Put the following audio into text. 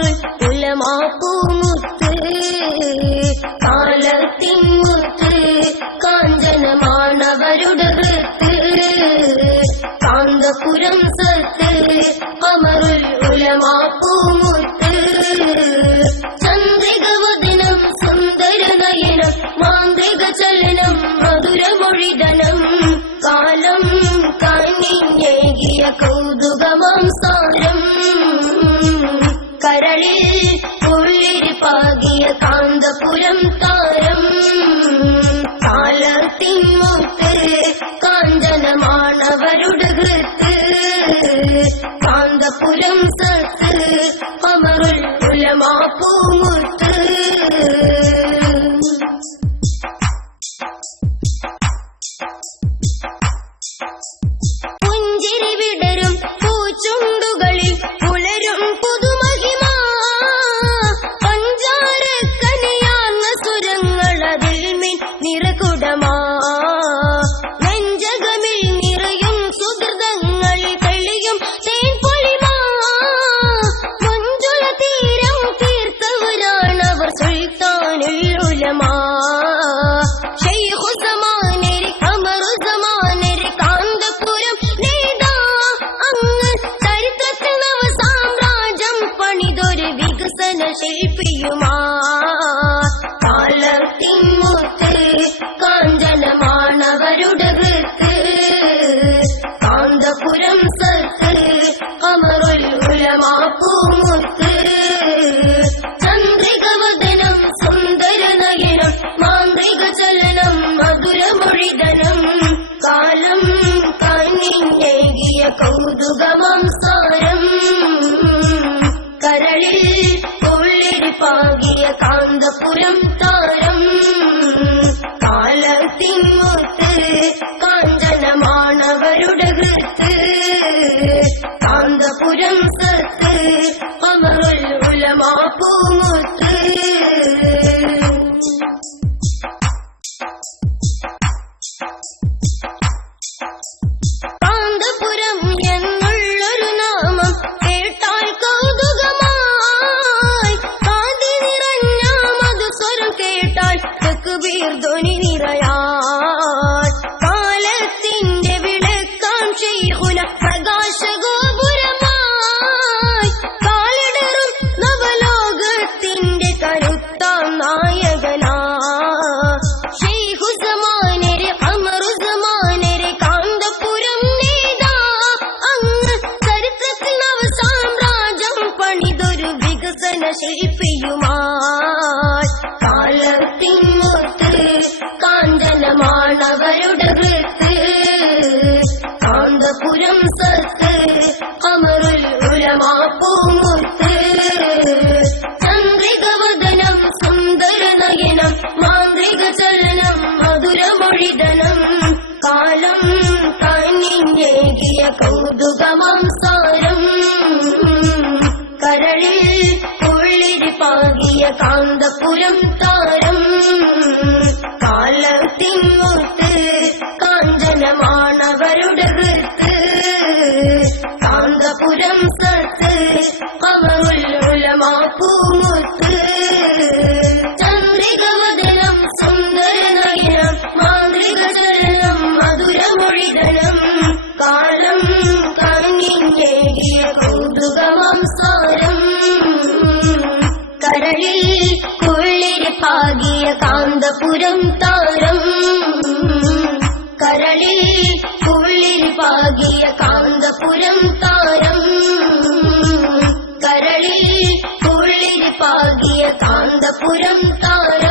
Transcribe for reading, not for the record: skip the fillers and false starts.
കമറുൽ ഉലമാ പൂമുത്ത് കാലത്തിൻ മുത്ത് കാഞ്ചനമാണവരുടെ വൃത്ത് കാന്തപുരം സത്ത് കമറുൽ ഉലമാ പൂമുത്ത് ചന്ദ്രികവദനം സുന്ദരനയനം മാന്ത്രിക ചലനം മധുരമൊഴിതനം കാലം കണ്ണിഞ്ഞേകിയ കൗതുകമാം സാരം കരളിൽ ഉള്ളിരിപ്പാകിയ കാന്തപുരം താരം കാലത്തിൻ മുത്ത് കാഞ്ചനമാണവരുടെ വൃത്ത് കാന്തപുരം സത്ത് കമറുൽ ഉലമാ പൂമുത്ത് പുഞ്ചിരി വിടരും പൂച്ചുണ്ടുകളിൽ പുലരും പുതുമഹിമ പഞ്ചാരക്കനിയാർന്ന സുരങ്ങൾ അതിൽ മിൻ നിറകുടമാ നെഞ്ചകമിൽ നിറയും സുഹൃതങ്ങൾ തെളിയും തേൻപൊളിമ മഞ്ജുള തീരം തീർത്തവരാണവർ സുൽത്താനുൽ ഉലമാ ശൈഖുസമാനരി അമറുസമാനരി കാന്തപുരം നേതാ അങ്ങ് ചരിത്രത്തിൽ നവ സാമ്രാജ്യം പണിതൊരു വികസന ശില്പിയുമാ കാലത്തിൻ മുത്ത് കാഞ്ചനമാണവരുടെ വൃത്ത് കാന്തപുരം സത്ത് കമറുൽ ഉലമാ പൂമുത്ത് ചന്ദ്രികവദനം സുന്ദരനയനം മാന്ത്രിക ചലനം മധുരമൊഴിതനം കാലം കണ്ണിഞ്ഞേകിയ കൗതുകമാം സാരം കരളിൽ ഉള്ളിരിപ്പാകിയ കാന്തപുരം താരം കാലത്തിൻ മുത്ത് കാഞ്ചനമാണവരുടെ വൃത്ത് കാന്തപുരം സത്ത് കമറുൽ ഉലമാ പൂമുത്ത് കാന്തപുരം എന്നുള്ളൊരു നാമം കേട്ടാൽ കൗതുകമായി കാതി നിറഞ്ഞ മധുസ്വരം കേട്ടാൽ തക്ബീർ ധ്വനി നിറയാൻ കാലത്തിന്റെ വിളക്കാം ശൈഖുന പ്രകാശഗോപുരമായി കാലിടറും നവലോകത്തിന്റെ കരുത്താം നായകനാ ശൈഖുസമാനരി അമറുസമാനരി കാന്തപുരം നേതാ അങ്ങ് ചരിത്രത്തിൽ നവ സാമ്രാജ്യം പണിതൊരു വികസന ശില്പിയുമായി കാലത്തിൻ മുത്ത് കാഞ്ചനമാണവരുടെ വൃത്ത് കാന്തപുരം സത്ത് കമറുൽ ഉലമാ പൂമുത്ത് ചന്ദ്രികവദനം സുന്ദരനയനം മാന്ത്രിക ചലനം മധുരമൊഴിതനം കാലം കണ്ണിഞ്ഞേകിയ കൗതുകമാം സാരം കരളിൽ ഉള്ളിരിപ്പാകിയ കാന്തപുരം താരം കാലത്തിൻ മുത്ത് കാഞ്ചനമാണവരുടെ വൃത്ത് കാന്തപുരം സത്ത് കമറുൽ ഉലമാ പൂമുത്ത് ചന്ദ്രികവദനം സുന്ദരനയനം മാന്ത്രിക ചലനം മധുരമൊഴിതനം കാലം കണ്ണിഞ്ഞേകിയ കൗതുകമാം സാരം കരളിൽ ഉള്ളിരിപ്പാകിയ കാന്തപുരം താരം കരളിൽ ഉള്ളിരിപ്പാകിയ കാന്തപുരം താരം കരളിൽ ഉള്ളിരിപ്പാകിയ കാന്തപുരം താരം